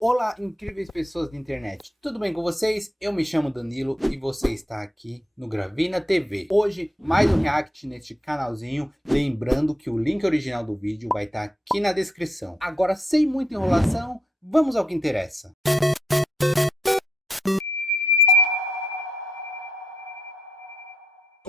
Olá, incríveis pessoas da internet, tudo bem com vocês? Eu me chamo Danilo e você está aqui no Gravina TV. Hoje, mais um react neste canalzinho, lembrando que o link original do vídeo vai estar aqui na descrição. Agora, sem muita enrolação, vamos ao que interessa.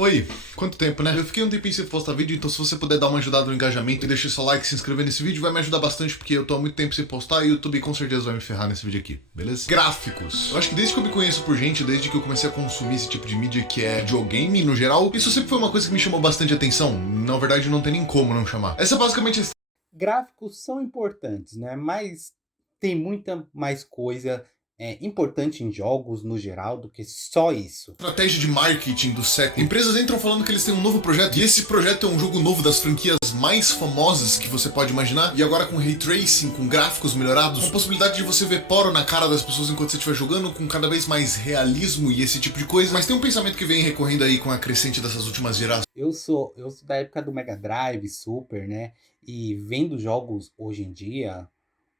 Oi, quanto tempo, né? Eu fiquei um tempinho sem postar vídeo, então se você puder dar uma ajudada no engajamento e deixar seu like, se inscrever nesse vídeo, vai me ajudar bastante, porque eu tô há muito tempo sem postar e o YouTube com certeza vai me ferrar nesse vídeo aqui, beleza? Gráficos. Eu acho que desde que eu me conheço por gente, desde que eu comecei a consumir esse tipo de mídia que é videogame no geral, isso sempre foi uma coisa que me chamou bastante atenção. Na verdade, não tem nem como não chamar. Essa é basicamente a Gráficos são importantes, né? Mas tem muita mais coisa importante em jogos no geral do que só isso. estratégia de marketing do século. Empresas entram falando que eles têm um novo projeto, e esse projeto é um jogo novo das franquias mais famosas que você pode imaginar, e agora com Ray Tracing, com gráficos melhorados, com a possibilidade de você ver poro na cara das pessoas enquanto você estiver jogando, com cada vez mais realismo e esse tipo de coisa. Mas tem um pensamento que vem recorrendo aí com a crescente dessas últimas gerações. Eu sou da época do Mega Drive, Super, né? E vendo jogos hoje em dia,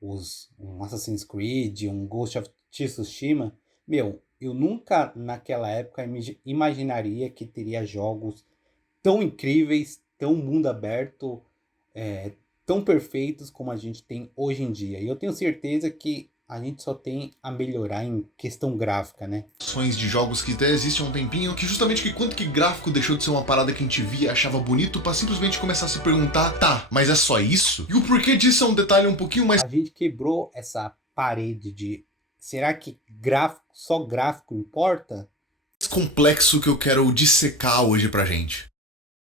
um Assassin's Creed, um Ghost of Tsushima, meu, eu nunca naquela época imaginaria que teria jogos tão incríveis, tão mundo aberto, é, tão perfeitos como a gente tem hoje em dia. E eu tenho certeza que a gente só tem a melhorar em questão gráfica, né? De jogos que até existem há um tempinho, que justamente que quanto que gráfico deixou de ser uma parada que a gente via e achava bonito pra simplesmente começar a se perguntar, tá, mas é só isso? E o porquê disso é um detalhe um pouquinho mais A gente quebrou essa parede de será que só gráfico importa? complexo que eu quero dissecar hoje pra gente.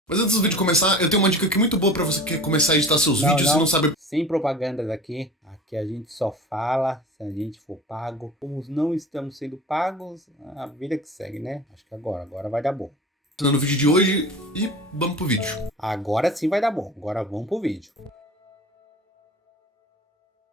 Mas antes do vídeo começar, eu tenho uma dica aqui muito boa pra você que quer começar a editar seus vídeos e não sabe. Sem propagandas aqui. Aqui a gente só fala se a gente for pago. Como não estamos sendo pagos, a vida que segue, né? Acho que agora vai dar bom. No vídeo de hoje e vamos pro vídeo. Agora sim vai dar bom. Agora vamos pro vídeo.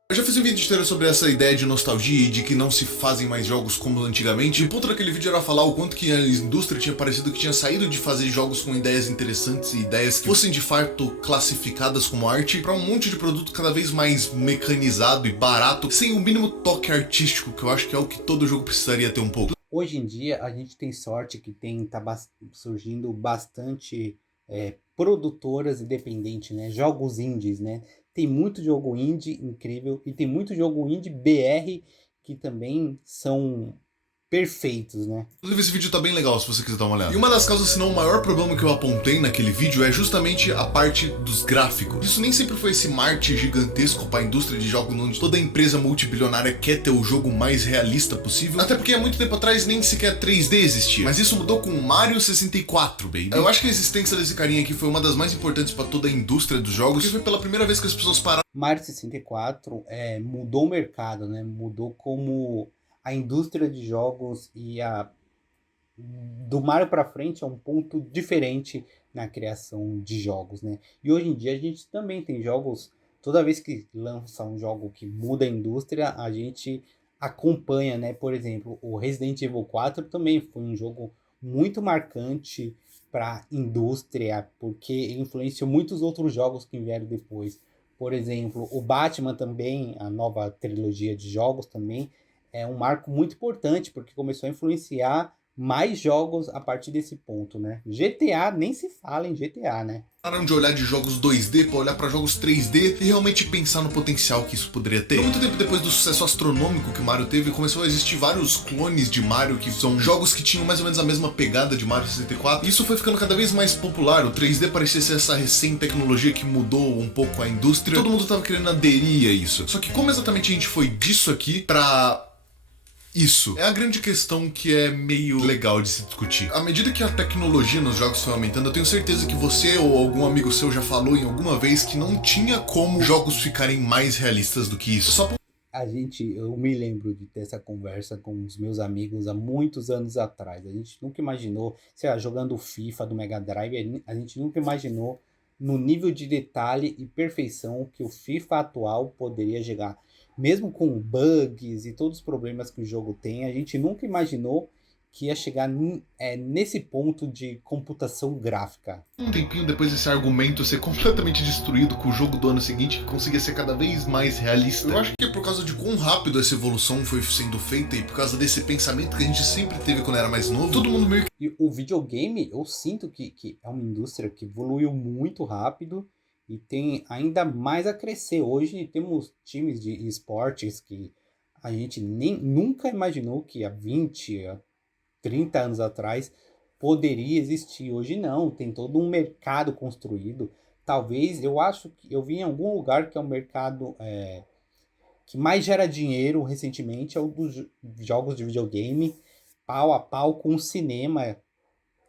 Eu já fiz um vídeo inteiro sobre essa ideia de nostalgia e de que não se fazem mais jogos como antigamente. E o ponto daquele vídeo era falar o quanto que a indústria tinha parecido que tinha saído de fazer jogos com ideias interessantes e ideias que fossem de fato classificadas como arte para um monte de produto cada vez mais mecanizado e barato, sem o mínimo toque artístico, que eu acho que é o que todo jogo precisaria ter um pouco. Hoje em dia a gente tem sorte que surgindo bastante produtoras independentes, né? Jogos indies, né? Tem muito jogo indie incrível e tem muito jogo indie BR que também são perfeitos, né? Inclusive esse vídeo tá bem legal se você quiser dar uma olhada. E uma das causas, se não o maior problema que eu apontei naquele vídeo é justamente a parte dos gráficos. Isso nem sempre foi esse marketing gigantesco para a indústria de jogos onde toda empresa multibilionária quer ter o jogo mais realista possível. Até porque há muito tempo atrás nem sequer 3D existia. Mas isso mudou com o Mario 64, baby. Eu acho que a existência desse carinha aqui foi uma das mais importantes para toda a indústria dos jogos, porque foi pela primeira vez que as pessoas pararam. Mario 64 mudou o mercado, né? Mudou como a indústria de jogos do Mario para frente é um ponto diferente na criação de jogos, né? E hoje em dia a gente também tem jogos, toda vez que lança um jogo que muda a indústria, a gente acompanha, né? Por exemplo, o Resident Evil 4 também foi um jogo muito marcante para a indústria, porque influenciou muitos outros jogos que vieram depois. Por exemplo, o Batman também, a nova trilogia de jogos também, é um marco muito importante, porque começou a influenciar mais jogos a partir desse ponto, né? GTA, nem se fala em GTA, né? Pararam de olhar de jogos 2D para olhar para jogos 3D e realmente pensar no potencial que isso poderia ter. Muito tempo depois do sucesso astronômico que Mario teve, começou a existir vários clones de Mario que são jogos que tinham mais ou menos a mesma pegada de Mario 64. E isso foi ficando cada vez mais popular. O 3D parecia ser essa recém-tecnologia que mudou um pouco a indústria. Todo mundo estava querendo aderir a isso. Só que como exatamente a gente foi disso aqui para isso é a grande questão que é meio legal de se discutir. À medida que a tecnologia nos jogos foi aumentando, eu tenho certeza que você ou algum amigo seu já falou em alguma vez que não tinha como jogos ficarem mais realistas do que isso. Eu me lembro de ter essa conversa com os meus amigos há muitos anos atrás. A gente nunca imaginou, sei lá, jogando o FIFA do Mega Drive, a gente nunca imaginou no nível de detalhe e perfeição que o FIFA atual poderia chegar. Mesmo com bugs e todos os problemas que o jogo tem, a gente nunca imaginou que ia chegar nesse ponto de computação gráfica. Um tempinho depois desse argumento ser completamente destruído com o jogo do ano seguinte, que conseguia ser cada vez mais realista. Eu acho que é por causa de quão rápido essa evolução foi sendo feita e por causa desse pensamento que a gente sempre teve quando era mais novo, todo mundo meio que... E o videogame, eu sinto que é uma indústria que evoluiu muito rápido e tem ainda mais a crescer. Hoje temos times de esportes que a gente nunca imaginou que há 20, 30 anos atrás poderia existir. Hoje não, tem todo um mercado construído. Talvez, eu acho que eu vi em algum lugar que é um mercado que mais gera dinheiro recentemente, é o dos jogos de videogame, pau a pau com o cinema.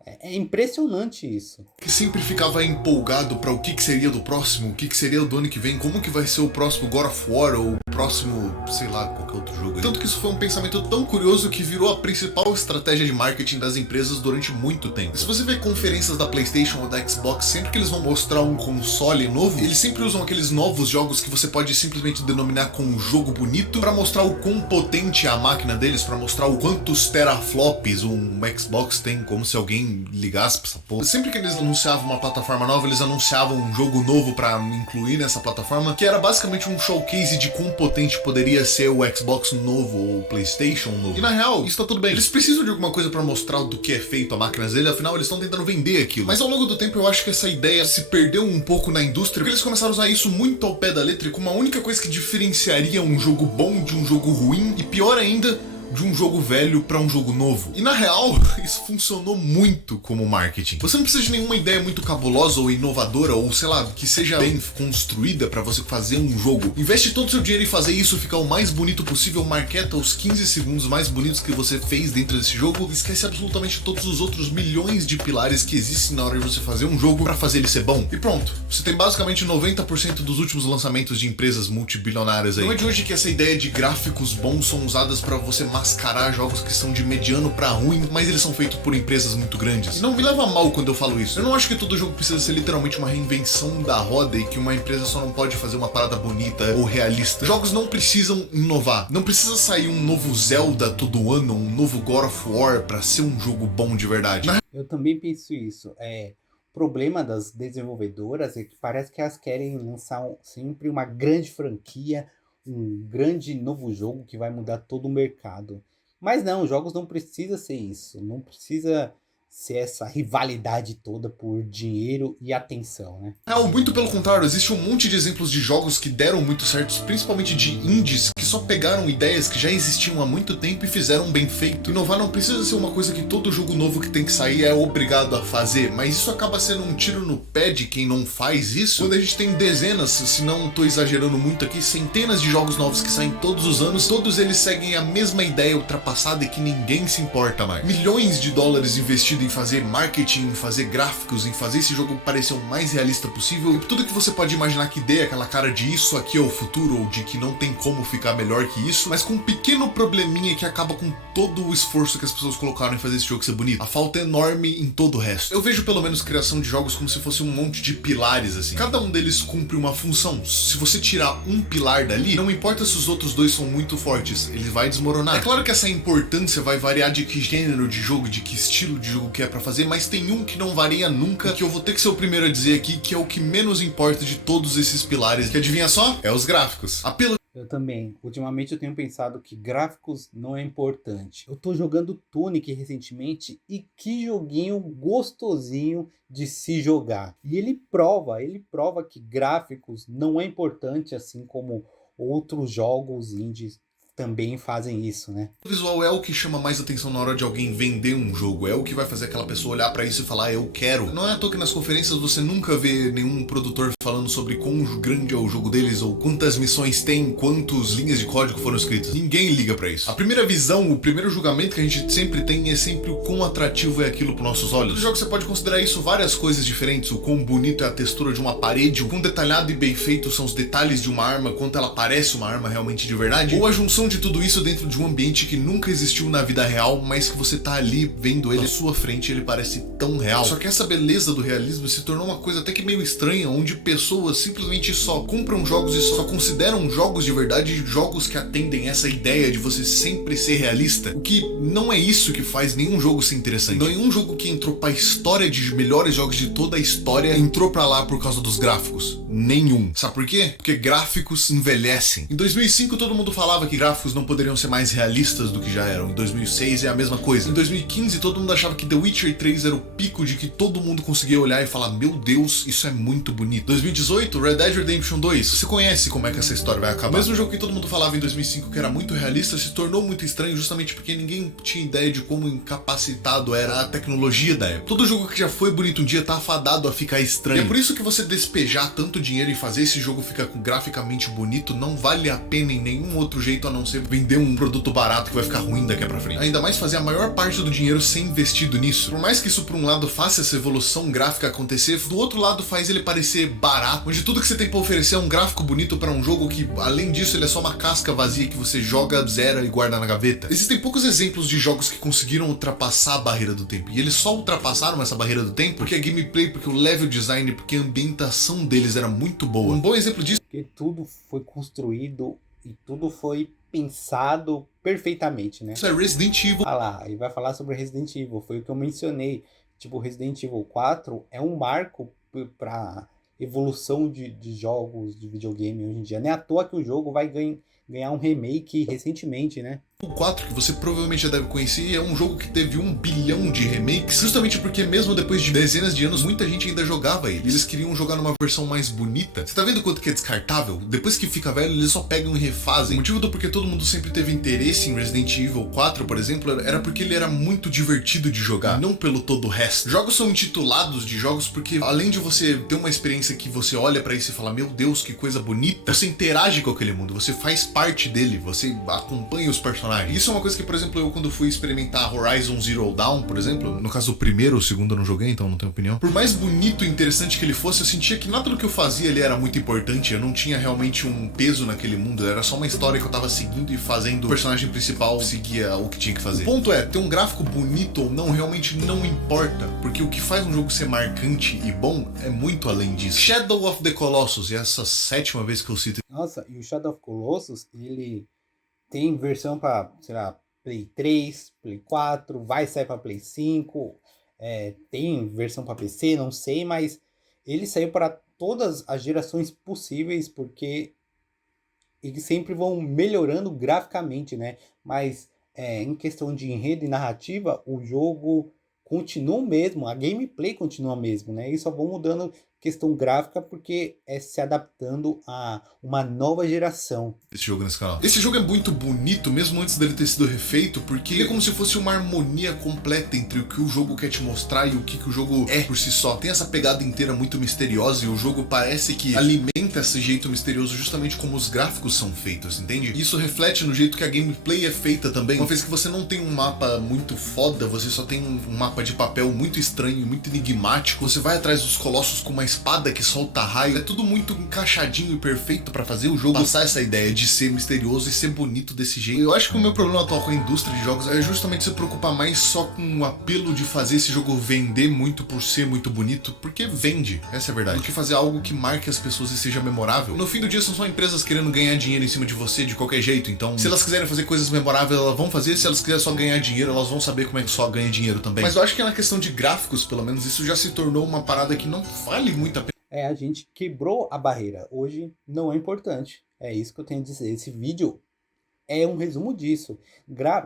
É impressionante isso. Que sempre ficava empolgado para o que seria do próximo, o que seria do ano que vem, como que vai ser o próximo God of War ou o próximo, sei lá, qualquer outro jogo. Tanto que isso foi um pensamento tão curioso que virou a principal estratégia de marketing das empresas durante muito tempo. Se você vê conferências da PlayStation ou da Xbox, sempre que eles vão mostrar um console novo, eles sempre usam aqueles novos jogos que você pode simplesmente denominar como um jogo bonito para mostrar o quão potente é a máquina deles, para mostrar o quantos teraflops um Xbox tem, como se alguém ligasse pra essa porra. Sempre que eles anunciavam uma plataforma nova, eles anunciavam um jogo novo pra incluir nessa plataforma, que era basicamente um showcase de quão potente poderia ser o Xbox novo ou o PlayStation novo. E na real, isso tá tudo bem. Eles precisam de alguma coisa pra mostrar do que é feito a máquina dele, afinal eles estão tentando vender aquilo. Mas ao longo do tempo eu acho que essa ideia se perdeu um pouco na indústria, porque eles começaram a usar isso muito ao pé da letra e como a única coisa que diferenciaria um jogo bom de um jogo ruim, e pior ainda, de um jogo velho para um jogo novo. E na real, isso funcionou muito como marketing. Você não precisa de nenhuma ideia muito cabulosa ou inovadora, ou sei lá, que seja bem construída para você fazer um jogo. Investe todo o seu dinheiro em fazer isso ficar o mais bonito possível, marketa os 15 segundos mais bonitos que você fez dentro desse jogo, e esquece absolutamente todos os outros milhões de pilares que existem na hora de você fazer um jogo para fazer ele ser bom. E pronto, você tem basicamente 90% dos últimos lançamentos de empresas multibilionárias aí. Não é de hoje que essa ideia de gráficos bons são usadas para você mascarar jogos que são de mediano pra ruim, mas eles são feitos por empresas muito grandes. E não me leva a mal quando eu falo isso. Eu não acho que todo jogo precisa ser literalmente uma reinvenção da roda e que uma empresa só não pode fazer uma parada bonita ou realista. Jogos não precisam inovar. Não precisa sair um novo Zelda todo ano, um novo God of War pra ser um jogo bom de verdade. Eu também penso isso. O problema das desenvolvedoras é que parece que elas querem lançar sempre uma grande franquia, um grande novo jogo que vai mudar todo o mercado. Mas não, jogos não precisa ser isso. Não precisa ser essa rivalidade toda por dinheiro e atenção, né? Muito pelo contrário, existe um monte de exemplos de jogos que deram muito certos, principalmente de indies, que só pegaram ideias que já existiam há muito tempo e fizeram bem feito. Inovar não precisa ser uma coisa que todo jogo novo que tem que sair é obrigado a fazer, mas isso acaba sendo um tiro no pé de quem não faz isso, quando a gente tem dezenas, se não tô exagerando muito aqui, centenas de jogos novos que saem todos os anos, todos eles seguem a mesma ideia ultrapassada e que ninguém se importa mais. Milhões de dólares investidos em fazer marketing, em fazer gráficos, em fazer esse jogo parecer o mais realista possível, e tudo que você pode imaginar que dê aquela cara de isso aqui é o futuro, ou de que não tem como ficar melhor que isso, mas com um pequeno probleminha que acaba com todo o esforço que as pessoas colocaram em fazer esse jogo ser bonito. A falta é enorme em todo o resto. Eu vejo pelo menos criação de jogos como se fosse um monte de pilares, assim. Cada um deles cumpre uma função. Se você tirar um pilar dali, não importa se os outros dois são muito fortes, ele vai desmoronar. É claro que essa importância vai variar de que gênero de jogo, de que estilo de jogo que é pra fazer, mas tem um que não varia nunca, e que eu vou ter que ser o primeiro a dizer aqui, que é o que menos importa de todos esses pilares, que adivinha só? É os gráficos. Eu também. Ultimamente eu tenho pensado que gráficos não é importante. Eu tô jogando Tunic recentemente e que joguinho gostosinho de se jogar. E ele prova que gráficos não é importante, assim como outros jogos indies também fazem isso, né? O visual é o que chama mais atenção na hora de alguém vender um jogo, é o que vai fazer aquela pessoa olhar pra isso e falar, eu quero. Não é à toa que nas conferências você nunca vê nenhum produtor falando sobre quão grande é o jogo deles, ou quantas missões tem, quantas linhas de código foram escritas. Ninguém liga pra isso. A primeira visão, o primeiro julgamento que a gente sempre tem é sempre o quão atrativo é aquilo pros nossos olhos. No jogo você pode considerar isso várias coisas diferentes, o quão bonito é a textura de uma parede, o quão detalhado e bem feito são os detalhes de uma arma, quanto ela parece uma arma realmente de verdade, ou a junção de tudo isso dentro de um ambiente que nunca existiu na vida real, mas que você tá ali vendo ele à sua frente e ele parece tão real. Só que essa beleza do realismo se tornou uma coisa até que meio estranha, onde pessoas simplesmente só compram jogos e só consideram jogos de verdade jogos que atendem essa ideia de você sempre ser realista, o que não é isso que faz nenhum jogo ser interessante. Nenhum jogo que entrou pra história de melhores jogos de toda a história entrou pra lá por causa dos gráficos. Nenhum. Sabe por quê? Porque gráficos envelhecem. Em 2005 todo mundo falava que gráficos não poderiam ser mais realistas do que já eram. Em 2006 é a mesma coisa. Em 2015 todo mundo achava que The Witcher 3 era o pico de que todo mundo conseguia olhar e falar: meu Deus, isso é muito bonito. 2018, Red Dead Redemption 2. Você conhece como é que essa história vai acabar. O mesmo jogo que todo mundo falava em 2005 que era muito realista se tornou muito estranho justamente porque ninguém tinha ideia de como incapacitado era a tecnologia da época. Todo jogo que já foi bonito um dia tá afadado a ficar estranho. E é por isso que você despejar tanto dinheiro e fazer esse jogo ficar graficamente bonito não vale a pena em nenhum outro jeito a não ser vender um produto barato que vai ficar ruim daqui pra frente. Ainda mais fazer a maior parte do dinheiro ser investido nisso. Por mais que isso por um lado faça essa evolução gráfica acontecer, do outro lado faz ele parecer barato, onde tudo que você tem pra oferecer é um gráfico bonito pra um jogo que, além disso, ele é só uma casca vazia que você joga, zera e guarda na gaveta. Existem poucos exemplos de jogos que conseguiram ultrapassar a barreira do tempo, e eles só ultrapassaram essa barreira do tempo porque a gameplay, porque o level design, porque a ambientação deles era muito boa. Um bom exemplo disso porque tudo foi construído e tudo foi pensado perfeitamente, né? isso é Resident Evil. Ah lá, e vai falar sobre Resident Evil, foi o que eu mencionei. Tipo, Resident Evil 4 é um marco para evolução de jogos de videogame hoje em dia. Não é à toa que o jogo vai ganhar um remake recentemente, né? O 4, que você provavelmente já deve conhecer, é um jogo que teve 1 bilhão de remakes, justamente porque mesmo depois de dezenas de anos, muita gente ainda jogava ele. Eles queriam jogar numa versão mais bonita. Você tá vendo quanto que é descartável? Depois que fica velho, eles só pegam e refazem. O motivo do porquê todo mundo sempre teve interesse em Resident Evil 4, por exemplo, era porque ele era muito divertido de jogar, não pelo todo o resto. Jogos são intitulados de jogos porque, além de você ter uma experiência que você olha pra isso e fala: meu Deus, que coisa bonita, você interage com aquele mundo, você faz parte dele, você acompanha os personagens. Isso é uma coisa que, por exemplo, eu quando fui experimentar Horizon Zero Dawn, por exemplo, no caso o primeiro, o segundo eu não joguei, então não tenho opinião. Por mais bonito e interessante que ele fosse, eu sentia que nada do que eu fazia ele era muito importante, eu não tinha realmente um peso naquele mundo, era só uma história que eu tava seguindo e fazendo, o personagem principal seguia o que tinha que fazer. O ponto é, ter um gráfico bonito ou não realmente não importa, porque o que faz um jogo ser marcante e bom é muito além disso. Shadow of the Colossus, e essa 7ª vez que eu cito. Nossa, e o Shadow of Colossus, ele tem versão para, sei lá, Play 3, Play 4, vai sair para Play 5, tem versão para PC, não sei, mas ele saiu para todas as gerações possíveis, porque eles sempre vão melhorando graficamente, né? Mas em questão de enredo e narrativa, o jogo continua o mesmo, a gameplay continua a mesma, né? E só vão mudando questão gráfica porque é se adaptando a uma nova geração. Esse jogo nesse canal. Esse jogo é muito bonito, mesmo antes dele ter sido refeito, porque é como se fosse uma harmonia completa entre o que o jogo quer te mostrar e o que o jogo é por si só. Tem essa pegada inteira muito misteriosa e o jogo parece que alimenta esse jeito misterioso justamente como os gráficos são feitos, entende? Isso reflete no jeito que a gameplay é feita também. Uma vez que você não tem um mapa muito foda, você só tem um mapa de papel muito estranho, muito enigmático, você vai atrás dos colossos com uma espada que solta raio, é tudo muito encaixadinho e perfeito pra fazer o jogo passar essa ideia de ser misterioso e ser bonito desse jeito. Eu acho que o meu problema atual com a indústria de jogos é justamente se preocupar mais só com o apelo de fazer esse jogo vender muito por ser muito bonito, porque vende, essa é a verdade, do que fazer algo que marque as pessoas e seja memorável. No fim do dia são só empresas querendo ganhar dinheiro em cima de você de qualquer jeito, então se elas quiserem fazer coisas memoráveis, elas vão fazer, se elas quiserem só ganhar dinheiro, elas vão saber como é que só ganha dinheiro também. Mas eu acho que na questão de gráficos, pelo menos, isso já se tornou uma parada que não vale muito a pena. A gente quebrou a barreira. Hoje não é importante. É isso que eu tenho a dizer. Esse vídeo é um resumo disso.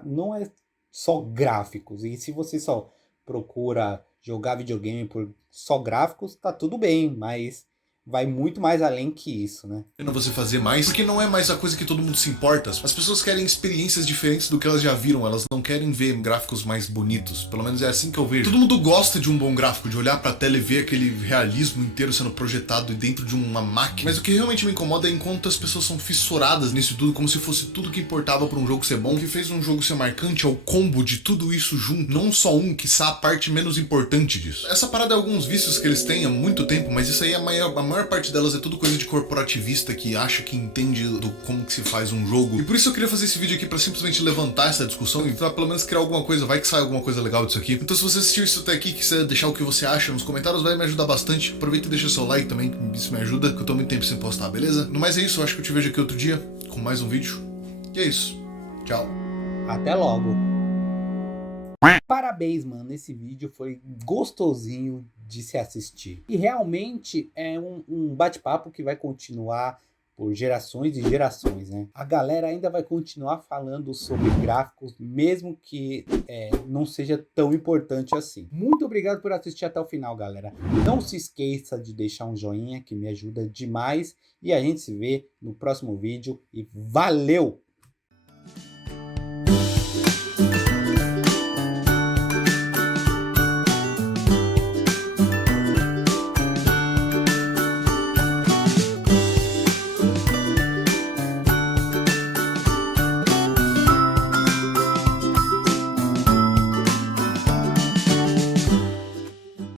Não é só gráficos. E se você só procura jogar videogame por só gráficos, tá tudo bem, mas vai muito mais além que isso, né? Não você fazer mais, porque não é mais a coisa que todo mundo se importa. As pessoas querem experiências diferentes do que elas já viram, elas não querem ver gráficos mais bonitos. Pelo menos é assim que eu vejo. Todo mundo gosta de um bom gráfico, de olhar pra tela e ver aquele realismo inteiro sendo projetado dentro de uma máquina. Mas o que realmente me incomoda é enquanto as pessoas são fissuradas nisso tudo, como se fosse tudo que importava pra um jogo ser bom. O que fez um jogo ser marcante é o combo de tudo isso junto, não só quiçá a parte menos importante disso. Essa parada é alguns vícios que eles têm há muito tempo, mas isso aí é a maior maior parte delas é tudo coisa de corporativista que acha que entende do como que se faz um jogo. E por isso eu queria fazer esse vídeo aqui pra simplesmente levantar essa discussão e pra pelo menos criar alguma coisa, vai que sai alguma coisa legal disso aqui. Então se você assistiu isso até aqui e quiser deixar o que você acha nos comentários, vai me ajudar bastante. Aproveita e deixa seu like também, que isso me ajuda, que eu tô muito tempo sem postar, beleza? No mais é isso, eu acho que eu te vejo aqui outro dia com mais um vídeo. E é isso. Tchau. Até logo. Parabéns, mano. Esse vídeo foi gostosinho de se assistir. E realmente é um bate-papo que vai continuar por gerações e gerações, né? A galera ainda vai continuar falando sobre gráficos, mesmo que não seja tão importante assim. Muito obrigado por assistir até o final, galera. Não se esqueça de deixar um joinha, que me ajuda demais. E a gente se vê no próximo vídeo. E valeu!